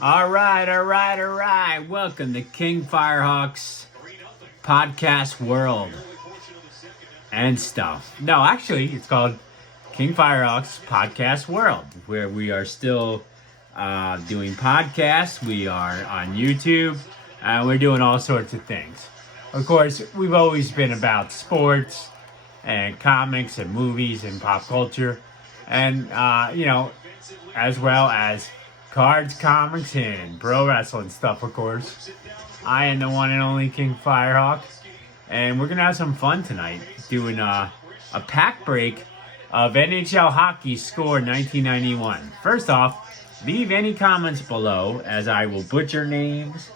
All right. Welcome to King Firehawks podcast world and stuff. No, actually, it's called King Firehawks podcast world, where we are still doing podcasts. We are on YouTube. We're doing all sorts of things. Of course, we've always been about sports and comics and movies and pop culture, and as well as cards, comics, and pro wrestling stuff, of course. I am the one and only King Firehawk, and we're going to have some fun tonight doing a pack break of NHL Hockey Score 1991. First off, leave any comments below, as I will butcher names.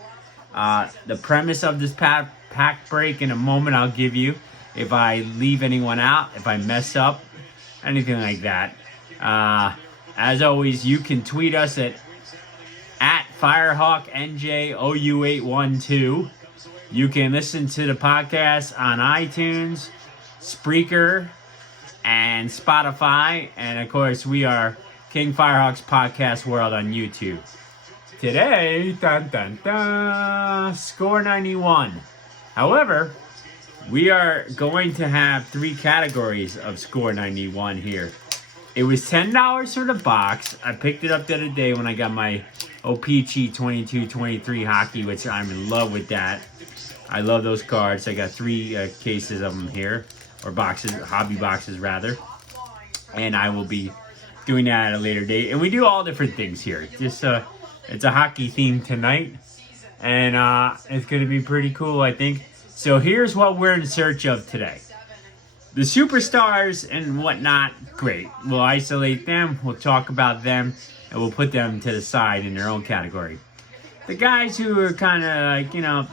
The premise of this pack break in a moment I'll give you. If I leave anyone out, if I mess up, anything like that. As always, you can tweet us at FirehawkNJOU812. You can listen to the podcast on iTunes, Spreaker, and Spotify. And of course, we are King Firehawks Podcast World on YouTube. Today, Score 91. However, we are going to have three categories of Score 91 here. It was $10 for the box. I picked it up the other day when I got my O-Pee-Chee 22-23 hockey, which I'm in love with that. I love those cards. I got three cases of them here, or boxes, hobby boxes rather. And I will be doing that at a later date. And we do all different things here. Just it's a hockey theme tonight, and it's going to be pretty cool, I think. So here's what we're in search of today. The superstars and whatnot, great. We'll isolate them, we'll talk about them, and we'll put them to the side in their own category. The guys who are kind of like,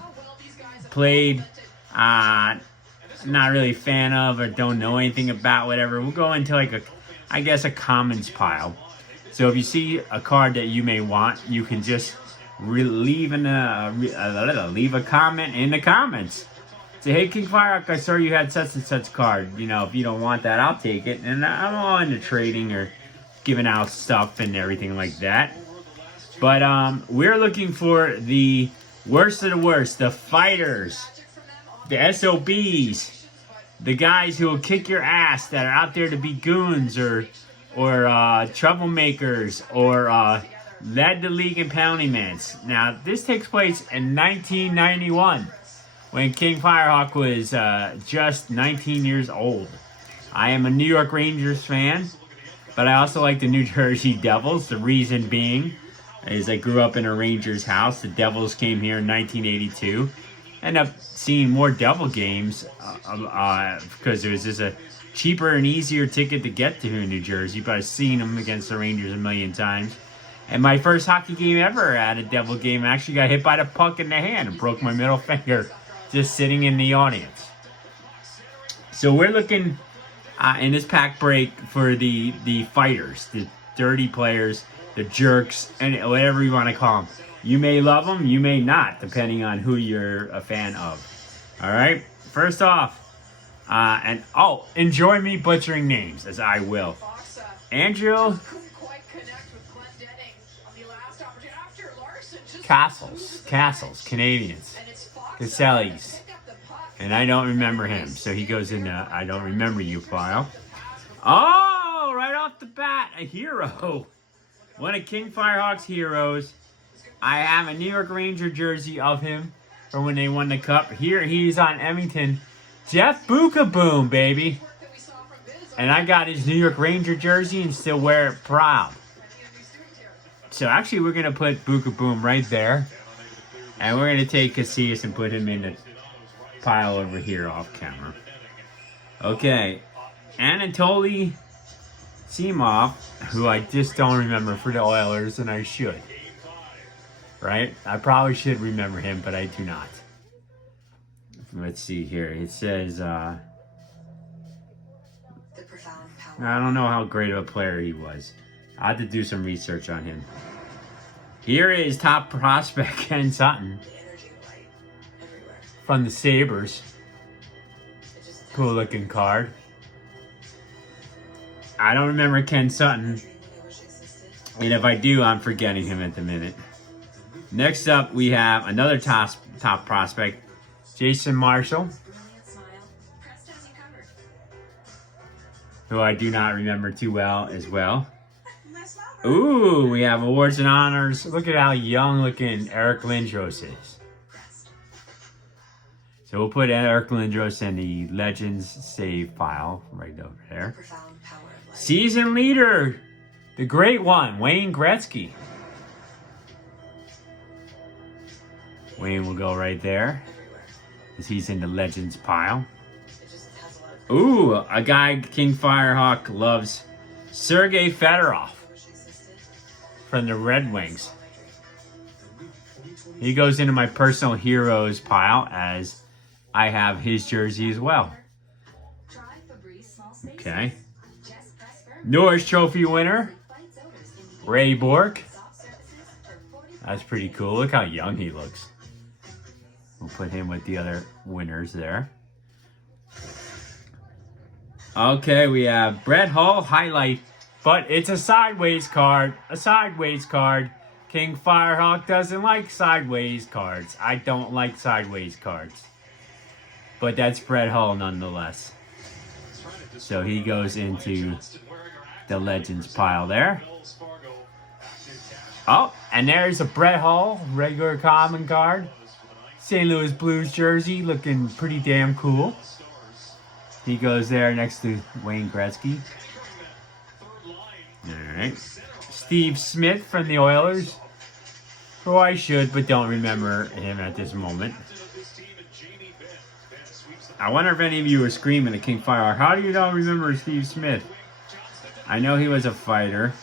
played, not really a fan of or don't know anything about, whatever, we'll go into like a commons pile. So if you see a card that you may want, you can just leave a comment in the comments. Say, hey, King Firehawk, I saw you had such and such card. If you don't want that, I'll take it. And I'm all into trading or giving out stuff and everything like that. But we're looking for the worst of the worst, the fighters, the SOBs, the guys who will kick your ass that are out there to be goons or troublemakers or led the league in penalty minutes. Now, this takes place in 1991. When King Firehawk was just 19 years old. I am a New York Rangers fan, but I also like the New Jersey Devils. The reason being is I grew up in a Rangers house. The Devils came here in 1982. Ended up seeing more Devil games because it was just a cheaper and easier ticket to get to New Jersey, but I've seen them against the Rangers a million times. And my first hockey game ever at a Devil game, I actually got hit by the puck in the hand and broke my middle finger. Just sitting in the audience. So we're looking in this pack break for the fighters, the dirty players, the jerks, and whatever you want to call them. You may love them, you may not, depending on who you're a fan of. All right. First off, enjoy me butchering names, as I will. Andrew Castles, Canadians. Caselli's. And I don't remember him. So he goes in the I don't remember you file. Oh, right off the bat, a hero. One of King Firehawk's heroes. I have a New York Ranger jersey of him from when they won the cup. Here he's on Emmington. Jeff Bookaboom, baby. And I got his New York Ranger jersey and still wear it proud. So actually we're going to put Bookaboom right there. And we're going to take Casillas and put him in the pile over here off camera. Okay. Anatoly Simov, who I just don't remember for the Oilers, and I should. Right? I probably should remember him, but I do not. Let's see here. It says, I don't know how great of a player he was. I had to do some research on him. Here is top prospect Ken Sutton from the Sabres. Cool looking card. I don't remember Ken Sutton. And if I do, I'm forgetting him at the minute. Next up, we have another top prospect, Jason Marshall, who I do not remember too well as well. Ooh, we have awards and honors. Look at how young looking Eric Lindros is. So we'll put Eric Lindros in the Legends save file right over there. Season leader, the great one, Wayne Gretzky. Wayne will go right there, because he's in the Legends pile. Ooh, a guy King Firehawk loves, Sergei Fedorov from the Red Wings. He goes into my personal heroes pile, as I have his jersey as well. Okay. Norris Trophy winner, Ray Bork. That's pretty cool. Look how young he looks. We'll put him with the other winners there. Okay, we have Brett Hull highlight, but it's a sideways card. A sideways card. King Firehawk doesn't like sideways cards. I don't like sideways cards. But that's Brett Hull nonetheless. So he goes into the Legends pile there. Oh, and there's a Brett Hull regular common card. St. Louis Blues jersey, looking pretty damn cool. He goes there next to Wayne Gretzky. Alright. Steve Smith from the Oilers, who I should but don't remember him at this moment. I wonder if any of you were screaming at King Fire. How do you not remember Steve Smith? I know he was a fighter.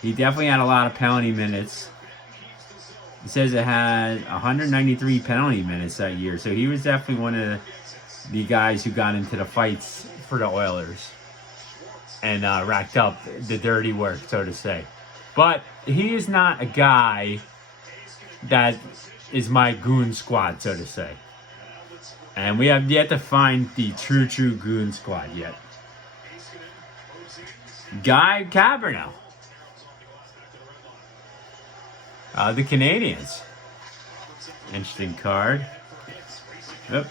He definitely had a lot of penalty minutes. It says it had 193 penalty minutes that year. So he was definitely one of the guys who got into the fights for the Oilers. And racked up the dirty work, so to say. But he is not a guy that is my goon squad, so to say. And we have yet to find the true goon squad yet. Guy Cabernet. The Canadians. Interesting card. Yep.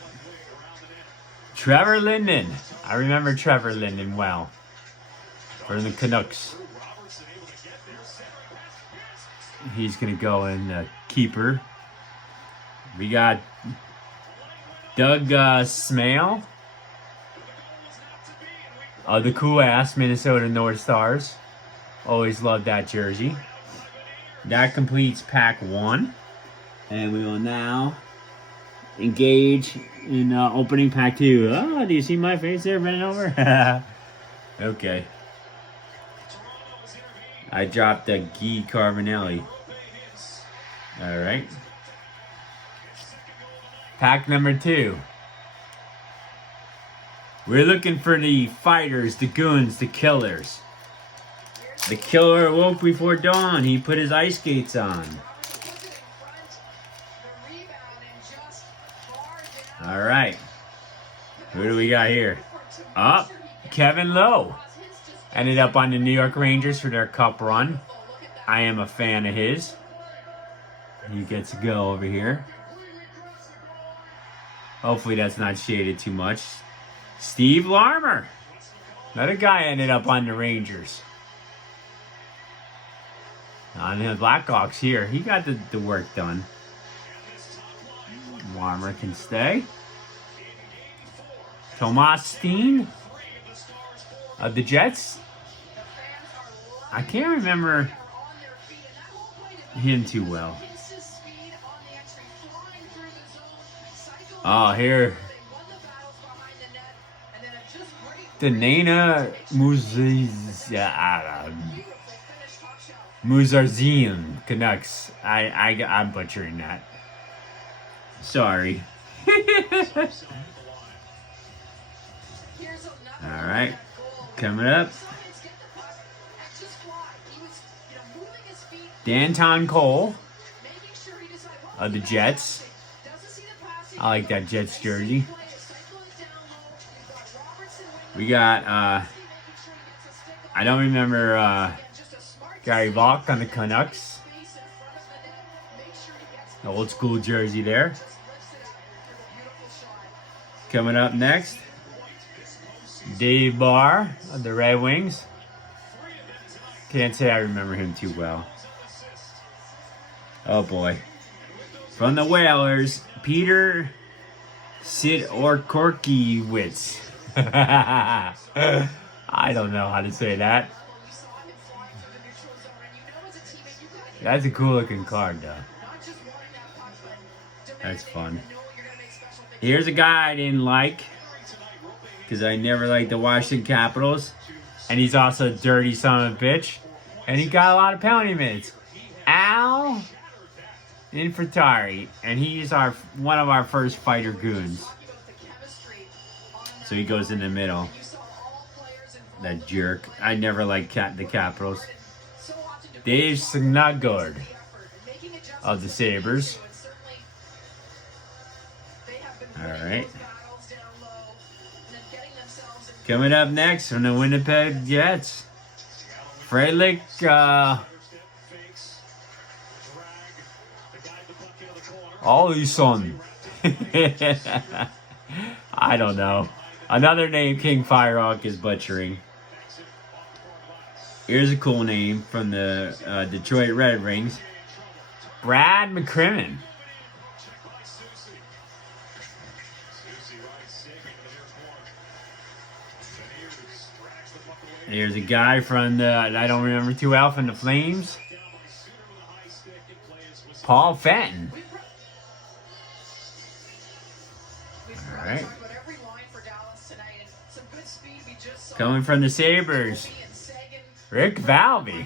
Trevor Linden. I remember Trevor Linden well. For the Canucks. He's going to go in the keeper. We got Doug Smale. The cool-ass Minnesota North Stars. Always loved that jersey. That completes pack 1. And we will now engage in opening pack 2. Oh, do you see my face there bending over? Okay. I dropped a Guy Carbonelli. Alright. Pack number 2. We're looking for the fighters, the goons, the killers. The killer awoke before dawn. He put his ice skates on. Alright. Who do we got here? Kevin Lowe. Ended up on the New York Rangers for their cup run. I am a fan of his. He gets to go over here. Hopefully that's not shaded too much. Steve Larmer. Another guy ended up on the Rangers. On the Blackhawks here. He got the work done. Larmer can stay. Tomas Steen of the Jets. I can't remember him too well. Oh, here. Danana Muzarzian Canucks. I'm butchering that. Sorry. Alright. Coming up. Danton Cole of the Jets. I like that Jets jersey. We got, I don't remember Gary Valk on the Canucks. The old school jersey there. Coming up next, Dave Barr of the Red Wings. Can't say I remember him too well. Oh boy. From the Whalers, Peter Sidorkorkiewicz. I don't know how to say that. That's a cool looking card though. That's fun. Here's a guy I didn't like, because I never liked the Washington Capitals. And he's also a dirty son of a bitch. And he got a lot of penalty minutes. Al Infantari. And he's one of our first fighter goons. So he goes in the middle. That jerk. I never liked the Capitals. Dave Snuggaard of the Sabres. Alright. Coming up next from the Winnipeg Jets, Fredrik Olsson. I don't know. Another name King Firehawk is butchering. Here's a cool name from the Detroit Red Wings, Brad McCrimmon. Here's a guy from the, I don't remember too well, from the Flames, Paul Fenton. Alright. Coming from the Sabres, Rick Valby.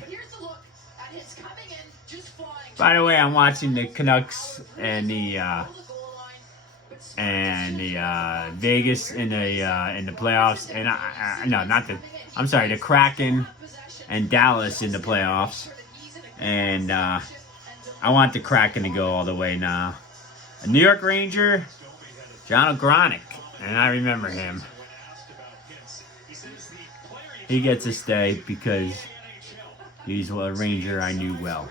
By the way, I'm watching the Canucks and the Vegas in the playoffs, and the Kraken and Dallas in the playoffs, and I want the Kraken to go all the way now. A New York Ranger, John O'Gronick, and I remember him. He gets to stay because he's a Ranger I knew well.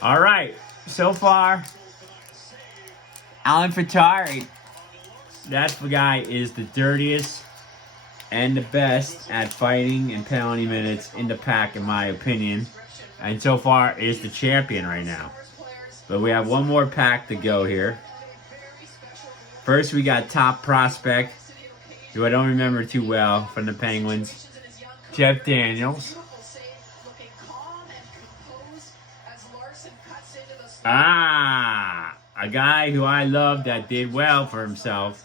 All right, so far, Alan Fatari, that guy is the dirtiest and the best at fighting and penalty minutes in the pack, in my opinion. And so far is the champion right now. But we have one more pack to go here. First, we got top prospect, who I don't remember too well, from the Penguins, Jeff Daniels. A guy who I love that did well for himself.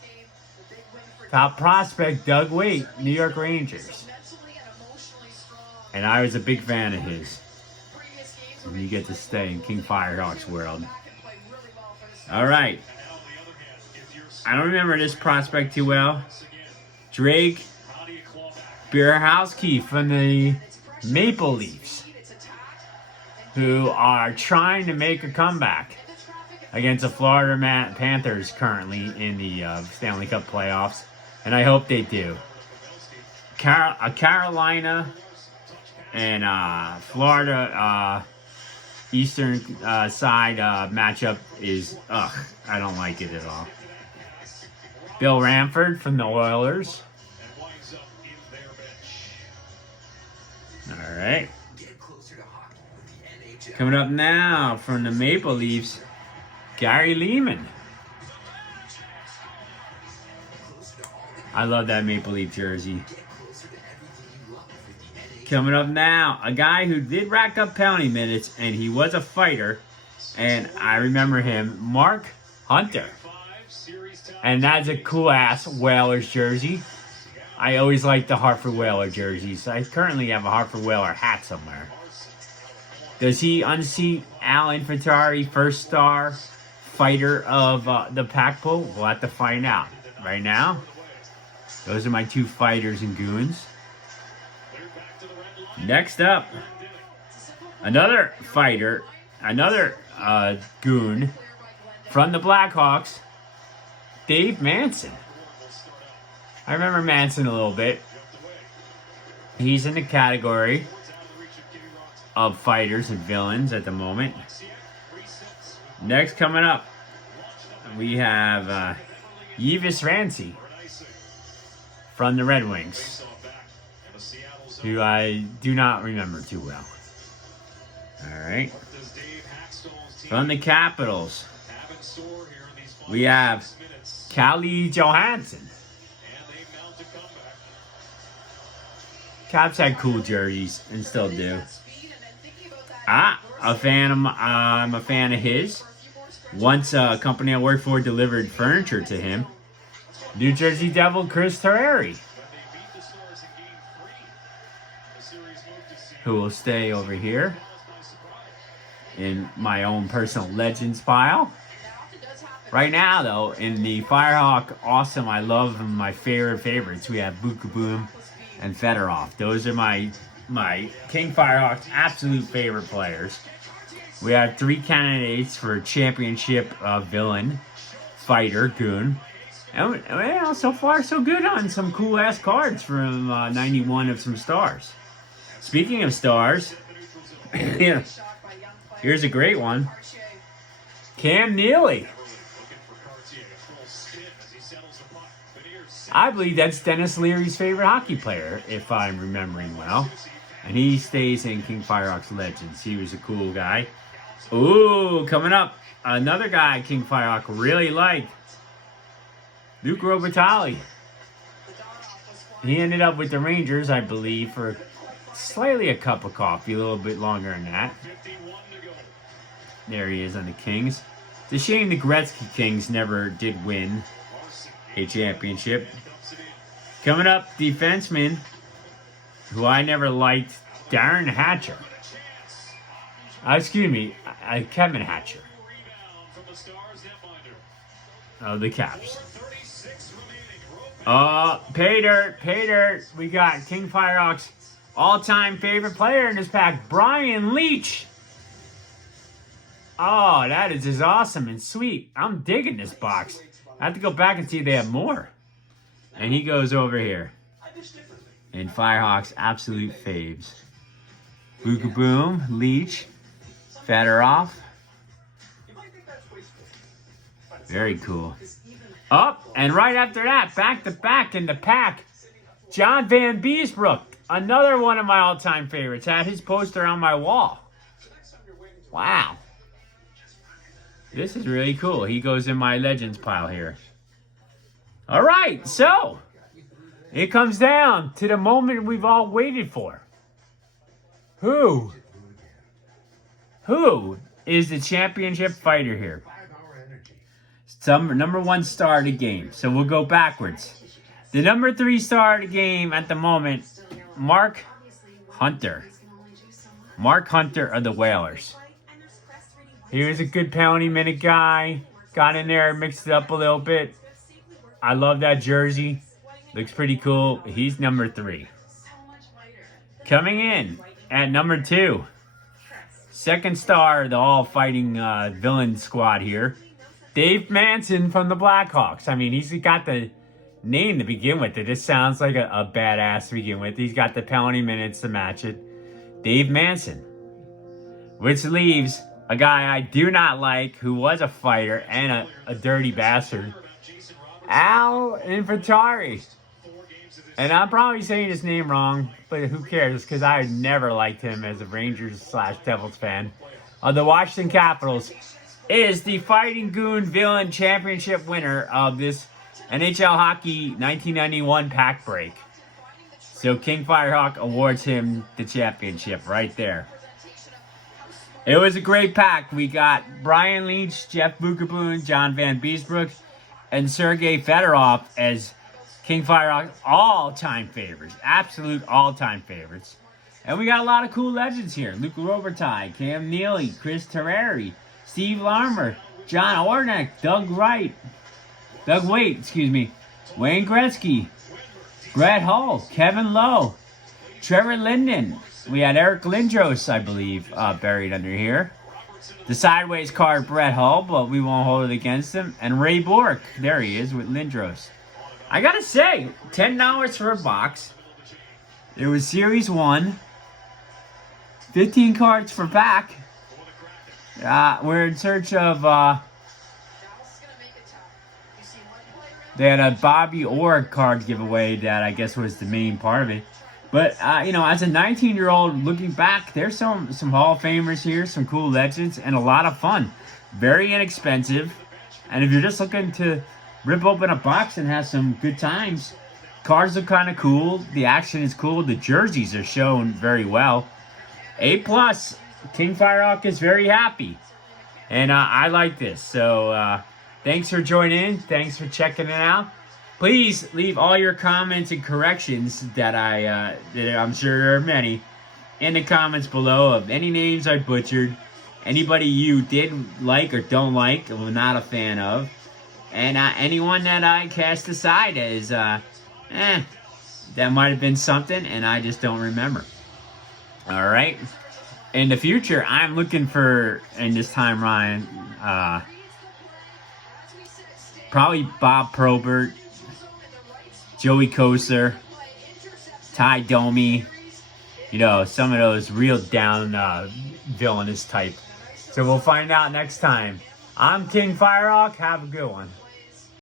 Top prospect, Doug Weight, New York Rangers. And I was a big fan of his. And you get to stay in King Firehawk's world. Alright. I don't remember this prospect too well. Drake Bierhowski from the Maple Leafs, who are trying to make a comeback against the Florida Panthers currently in the Stanley Cup playoffs. And I hope they do. Carolina and Florida Eastern side matchup is, I don't like it at all. Bill Ranford from the Oilers. All right. Coming up now from the Maple Leafs, Gary Lehman. I love that Maple Leaf jersey. Coming up now, a guy who did rack up penalty minutes, and he was a fighter, and I remember him, Mark Hunter. And that's a cool-ass Whalers jersey. I always like the Hartford Whaler jerseys. I currently have a Hartford Whaler hat somewhere. Does he unseat Al Infantari, first star fighter of the pack pool? We'll have to find out. Right now, those are my two fighters and goons. Next up, another fighter, another goon from the Blackhawks, Dave Manson. I remember Manson a little bit. He's in the category of fighters and villains at the moment. Next coming up, we have Yves Rancy from the Red Wings, who I do not remember too well. All right. From the Capitals, we have Calle Johansson. Caps had cool jerseys and still do. I'm a fan of his. Once a company I worked for delivered furniture to him. New Jersey Devil Chris Terreri, who will stay over here in my own personal Legends pile. Right now, though, in the Firehawk Awesome, I love my favorites. We have Buka Boom and Fedorov. Those are my King Firehawk's absolute favorite players. We have 3 candidates for championship villain, fighter, goon. And well, so far so good on some cool ass cards from 91 of some stars. Speaking of stars, here's a great one. Cam Neely. I believe that's Dennis Leary's favorite hockey player, if I'm remembering well. And he stays in King Firehawk's Legends. He was a cool guy. Ooh, coming up, another guy King Firehawk really liked. Luke Robitaille. He ended up with the Rangers, I believe, for slightly a cup of coffee, a little bit longer than that. There he is on the Kings. It's a shame the Gretzky Kings never did win a championship. Coming up, defenseman, who I never liked, Darren Hatcher. Excuse me, Kevin Hatcher. Oh, the Caps. Pay dirt. We got King Firehawk's all-time favorite player in this pack, Brian Leetch. Oh, that is just awesome and sweet. I'm digging this box. I have to go back and see if they have more. And he goes over here. And Firehawk's absolute faves. Buka Boom, Leetch, Fedorov. Very cool. Up, and right after that, back to back in the pack, John Van Beesbrook, another one of my all-time favorites. Had his poster on my wall. Wow. This is really cool. He goes in my Legends pile here. All right, so it comes down to the moment we've all waited for. Who is the championship fighter here? Some number 1 star of the game. So we'll go backwards. The number 3 star of the game at the moment, Mark Hunter. Mark Hunter of the Whalers. He was a good penalty minute guy. Got in there, mixed it up a little bit. I love that jersey. Looks pretty cool. He's number 3. Coming in at number 2. Second star of the all-fighting villain squad here. Dave Manson from the Blackhawks. I mean, he's got the name to begin with. It just sounds like a badass to begin with. He's got the penalty minutes to match it. Dave Manson. Which leaves a guy I do not like, who was a fighter and a dirty bastard. Al Infantari. And I'm probably saying his name wrong, but who cares? Because I never liked him as a Rangers/Devils fan. The Washington Capitals is the Fighting Goon Villain Championship winner of this NHL Hockey 1991 pack break. So King Firehawk awards him the championship right there. It was a great pack. We got Brian Leetch, Jeff Bukaboon, John Van Beesbrook, and Sergei Fedorov as King Firehawk's all-time favorites. Absolute all-time favorites. And we got a lot of cool legends here. Luke Robitaille, Cam Neely, Chris Terreri, Steve Larmer, John Ornick, Doug Waite, Wayne Gretzky, Brett Hull, Kevin Lowe, Trevor Linden. We had Eric Lindros, I believe, buried under here. The sideways card, Brett Hull, but we won't hold it against him. And Ray Bork, there he is with Lindros. I gotta say, $10 for a box. There was Series 1, 15 cards for back. We're in search of, they had a Bobby Orr card giveaway that I guess was the main part of it. But, as a 19-year-old looking back, there's some Hall of Famers here, some cool legends, and a lot of fun. Very inexpensive. And if you're just looking to rip open a box and have some good times, cards look kind of cool. The action is cool. The jerseys are shown very well. A+. King Firehawk is very happy. And I like this. So, thanks for joining in. Thanks for checking it out. Please leave all your comments and corrections that I'm sure there are many in the comments below of any names I butchered, anybody you did like or don't like or were not a fan of, and anyone that I cast aside as that might have been something and I just don't remember. All right. In the future, I'm looking for, in this time, Ryan, probably Bob Probert, Joey Kosar, Ty Domi, some of those real down villainous type. So we'll find out next time. I'm King Firehawk. Have a good one.